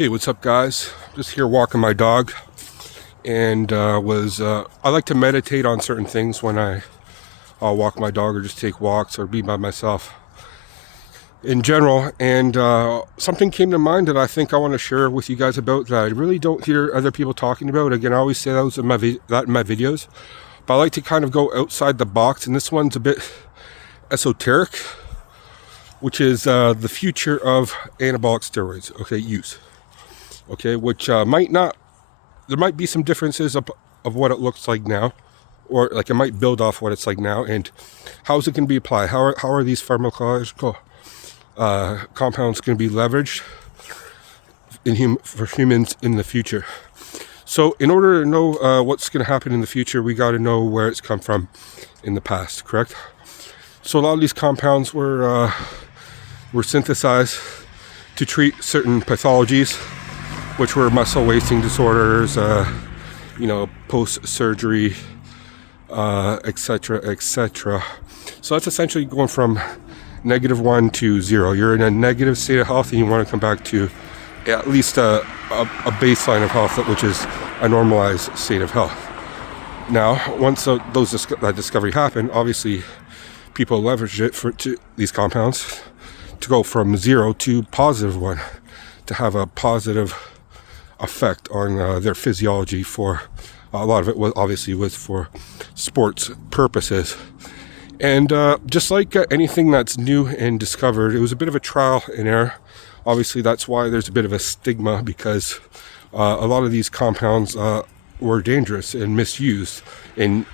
Hey, what's up, guys? Just here walking my dog, and I like to meditate on certain things when I'll walk my dog or just take walks or be by myself in general. And something came to mind that I think I want to share with you guys about that I really don't hear other people talking about. Again, I always say that in my videos, but I like to kind of go outside the box. And this one's a bit esoteric, which is the future of anabolic steroids. Okay, use. Okay, which there might be some differences of what it looks like now, or like it might build off what it's like now, and how is it going to be applied? How are these pharmacological compounds going to be leveraged for humans in the future? So in order to know what's going to happen in the future, we got to know where it's come from in the past, correct? So a lot of these compounds were synthesized to treat certain pathologies, which were muscle wasting disorders, post-surgery, etc., etc. So that's essentially going from -1 to 0. You're in a negative state of health, and you want to come back to at least a baseline of health, which is a normalized state of health. Now, once that discovery happened, obviously people leveraged it these compounds to go from 0 to +1, to have a positive effect on their physiology. For a lot of it was for sports purposes. And just like anything that's new and discovered, it was a bit of a trial and error. Obviously, that's why there's a bit of a stigma, because a lot of these compounds were dangerous and misused, and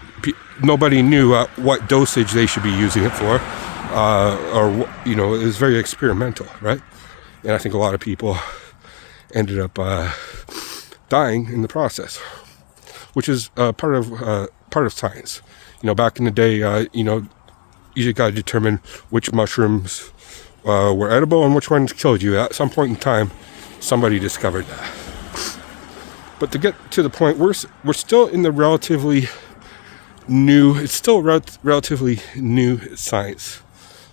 nobody knew what dosage they should be using it for, it was very experimental, right? And I think a lot of people ended up dying in the process, which is part of science. Back in the day, you just got to determine which mushrooms were edible and which ones killed you. At some point in time, somebody discovered that. But to get to the point, we're still in the relatively new. It's still relatively new science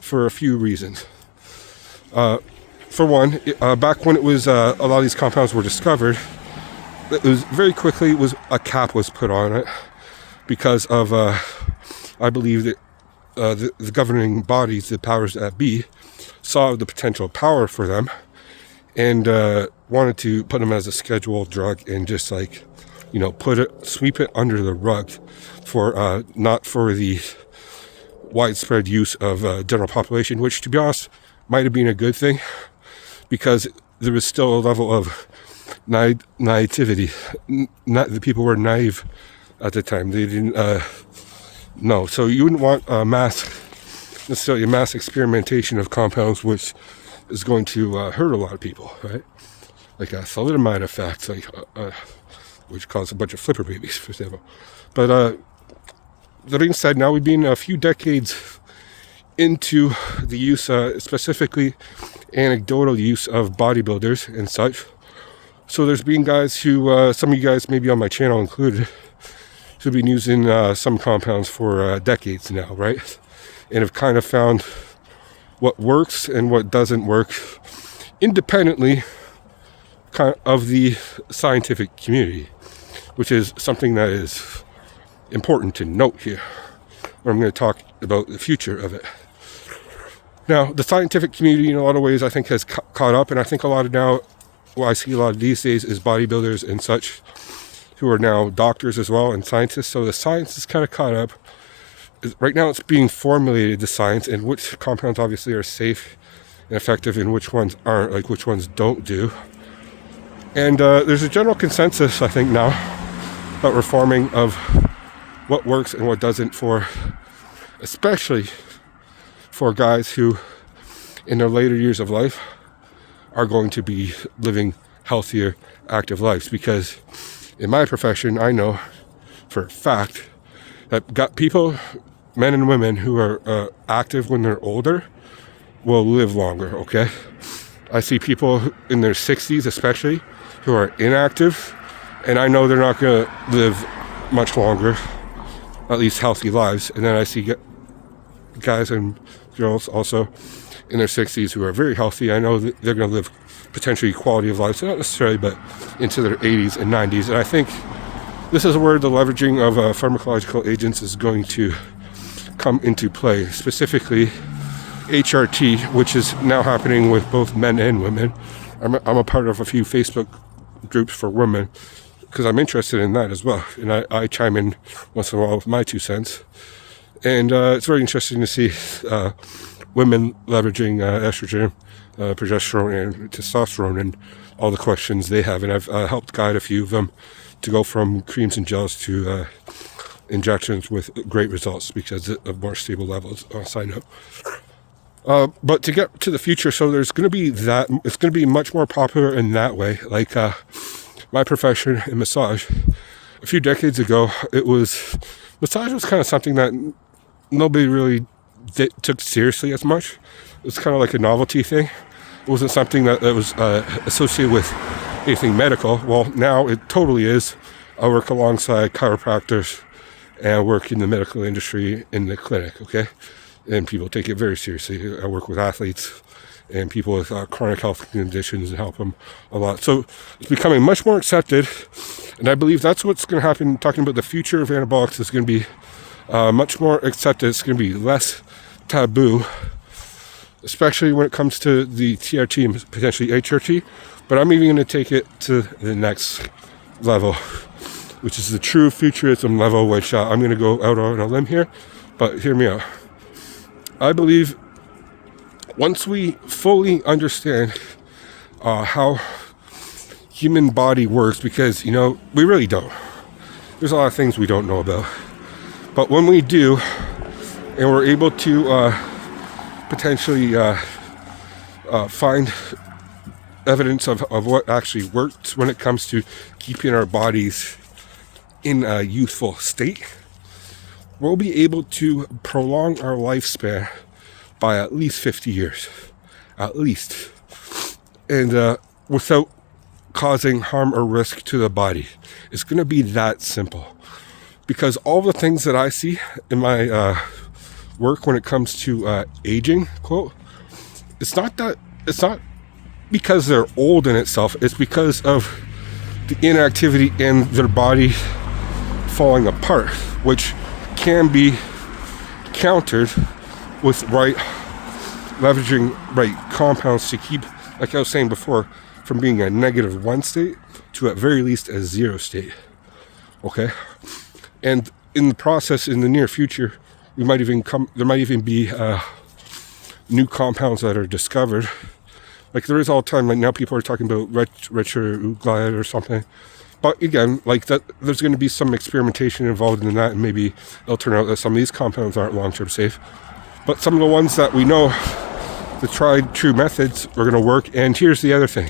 for a few reasons. For one, back when it was a lot of these compounds were discovered, it was very quickly a cap was put on it because of I believe that the governing bodies, the powers that be, saw the potential power for them, and wanted to put them as a scheduled drug and just sweep it under the rug for not for the widespread use of general population, which, to be honest, might have been a good thing, because there was still a level of naivety. The people were naive at the time. They didn't know. So you wouldn't want necessarily a mass experimentation of compounds, which is going to hurt a lot of people, right? Like a thalidomide effect, which caused a bunch of flipper babies, for example. But that being said, now we've been a few decades into the use, specifically anecdotal use of bodybuilders and such. So there's been guys who, some of you guys maybe on my channel included, who've been using some compounds for decades now, right? And have kind of found what works and what doesn't work independently of the scientific community, which is something that is important to note here, where I'm going to talk about the future of it. Now, the scientific community, in a lot of ways, I think has caught up, and I think what I see a lot of these days is bodybuilders and such, who are now doctors as well and scientists. So the science is kind of caught up. Right now, it's being formulated, the science, and which compounds obviously are safe and effective, and which ones aren't, like which ones don't do. And there's a general consensus, I think, now about reforming of what works and what doesn't, especially for guys who, in their later years of life, are going to be living healthier, active lives. Because in my profession, I know for a fact that people, men and women, who are active when they're older will live longer, okay? I see people in their 60s especially who are inactive, and I know they're not going to live much longer, at least healthy lives. And then I see guys and girls also in their 60s who are very healthy. I know that they're going to live potentially quality of life, so not necessarily, but into their 80s and 90s. And I think this is where the leveraging of pharmacological agents is going to come into play, specifically HRT, which is now happening with both men and women. I'm a part of a few Facebook groups for women because I'm interested in that as well, and I chime in once in a while with my 2 cents. And it's very interesting to see women leveraging estrogen, progesterone, and testosterone, and all the questions they have. And I've helped guide a few of them to go from creams and gels to injections with great results because of more stable levels. Side note. But to get to the future, so there's going to be that, it's going to be much more popular in that way. Like my profession in massage, a few decades ago, massage was kind of something that nobody really took seriously as much. It was kind of like a novelty thing. It wasn't something that was associated with anything medical. Well, now it totally is. I work alongside chiropractors and work in the medical industry in the clinic, okay? And people take it very seriously. I work with athletes and people with chronic health conditions and help them a lot. So it's becoming much more accepted, and I believe that's what's going to happen. Talking about the future of anabolics is going to be much more accepted. It's going to be less taboo, especially when it comes to the TRT and potentially HRT. But I'm even going to take it to the next level, which is the true futurism level, which I'm going to go out on a limb here, but hear me out. I believe once we fully understand how human body works, because, we really don't. There's a lot of things we don't know about. But when we do, and we're able to potentially find evidence of what actually works when it comes to keeping our bodies in a youthful state, we'll be able to prolong our lifespan by at least 50 years. At least. And without causing harm or risk to the body. It's going to be that simple. Because all the things that I see in my work when it comes to aging, quote, it's not because they're old in itself. It's because of the inactivity in their body falling apart, which can be countered with leveraging right compounds to keep, like I was saying before, from being a -1 state to at very least a 0 state. Okay? And in the process, in the near future, there might even be new compounds that are discovered. Like there is all the time. Like now people are talking about retroglide or something. But again, like that, there's going to be some experimentation involved in that, and maybe it'll turn out that some of these compounds aren't long-term safe. But some of the ones that we know, the tried true methods, are going to work. And here's the other thing.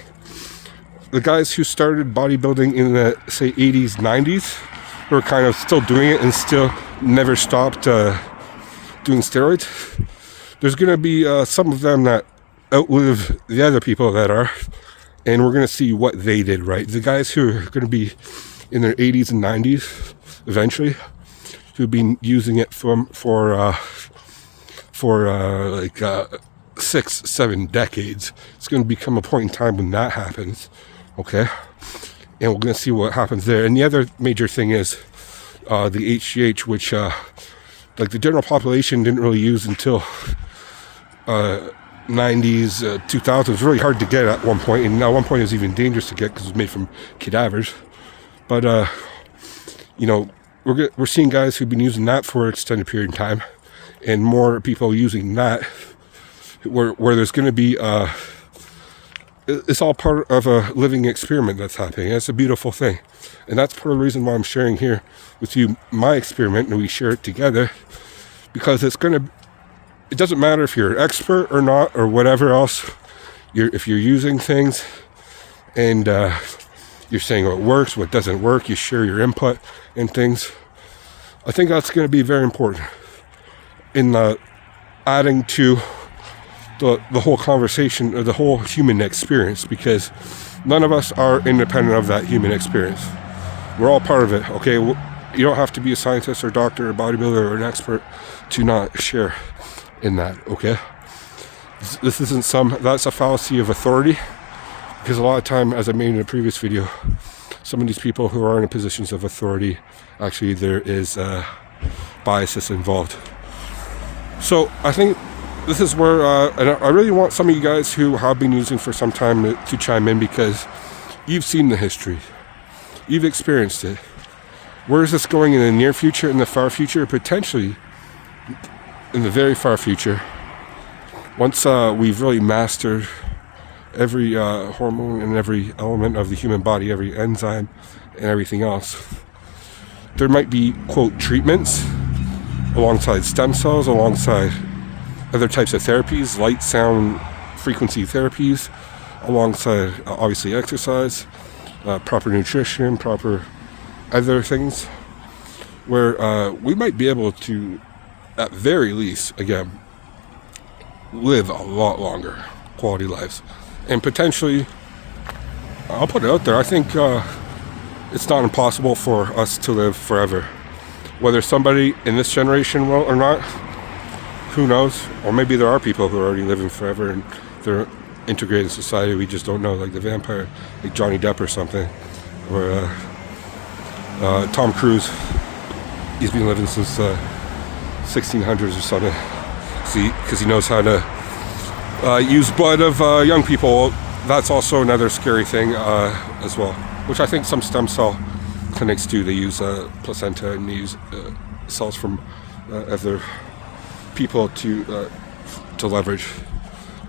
The guys who started bodybuilding in the, say, 80s, 90s, who are kind of still doing it and still never stopped doing steroids, there's going to be some of them that outlive the other people that are, and we're going to see what they did right. The guys who are going to be in their 80s and 90s eventually, who've been using it for 6-7 decades, it's going to become a point in time when that happens, okay? And we're going to see what happens there. And the other major thing is the HGH, which like the general population didn't really use until 90s, 2000s. It was really hard to get at one point, and at one point it was even dangerous to get because it was made from cadavers. But we're seeing guys who've been using that for an extended period of time, and more people using that, where there's going to be it's all part of a living experiment that's happening. That's a beautiful thing, and that's part of the reason why I'm sharing here with you my experiment, and we share it together, because it doesn't matter if you're an expert or not, or whatever else. If you're using things and you're saying what works, what doesn't work, you share your input and things. I think that's going to be very important in adding to the whole conversation, or the whole human experience, because none of us are independent of that human experience. We're all part of it, okay? You don't have to be a scientist or doctor or bodybuilder or an expert to not share in that, okay? This isn't that's a fallacy of authority, because a lot of time, as I made in a previous video, some of these people who are in positions of authority, actually there is biases involved. So I think this is where, and I really want some of you guys who have been using for some time to chime in, because you've seen the history, you've experienced it. Where is this going in the near future, in the far future, potentially in the very far future? Once we've really mastered every hormone and every element of the human body, every enzyme and everything else, there might be, quote, treatments alongside stem cells, alongside other types of therapies, light, sound, frequency therapies, alongside obviously exercise, proper nutrition, proper other things, where we might be able to, at very least, again, live a lot longer quality lives. And potentially, I'll put it out there, I think it's not impossible for us to live forever. Whether somebody in this generation will or not, who knows? Or maybe there are people who are already living forever and they're integrated in society, we just don't know, like the vampire, like Johnny Depp or something, or Tom Cruise, he's been living since 1600s or something, because he knows how to use blood of young people. That's also another scary thing as well, which I think some stem cell clinics do. They use placenta and they use cells from other people to leverage,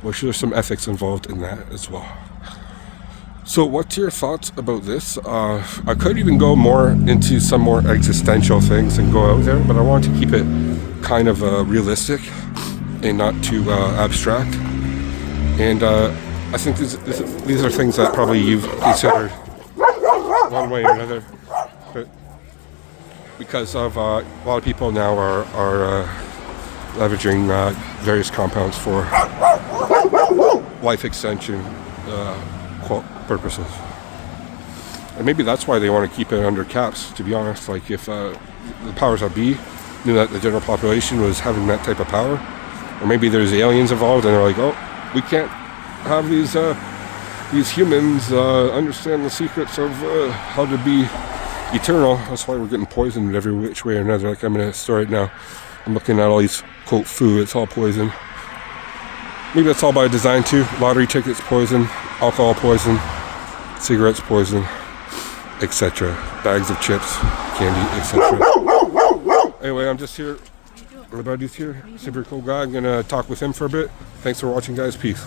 which there's some ethics involved in that as well. So what's your thoughts about this? I could even go more into some more existential things and go out there, but I want to keep it kind of realistic and not too abstract. And I think these are things that probably you've considered one way or another. But because of a lot of people now are leveraging various compounds for life extension purposes. And maybe that's why they want to keep it under caps, to be honest. Like if the powers that be knew that the general population was having that type of power, or maybe there's aliens involved and they're like, oh, we can't have these humans understand the secrets of how to be eternal. That's why we're getting poisoned every which way or another. Like I'm in a store right now, I'm looking at all these, quote, food, it's all poison. Maybe that's all by design too. Lottery tickets poison, alcohol poison, cigarettes poison, etc. Bags of chips, candy, etc. Anyway, I'm just here. My buddy's here, super cool guy. I'm gonna talk with him for a bit. Thanks for watching, guys. Peace.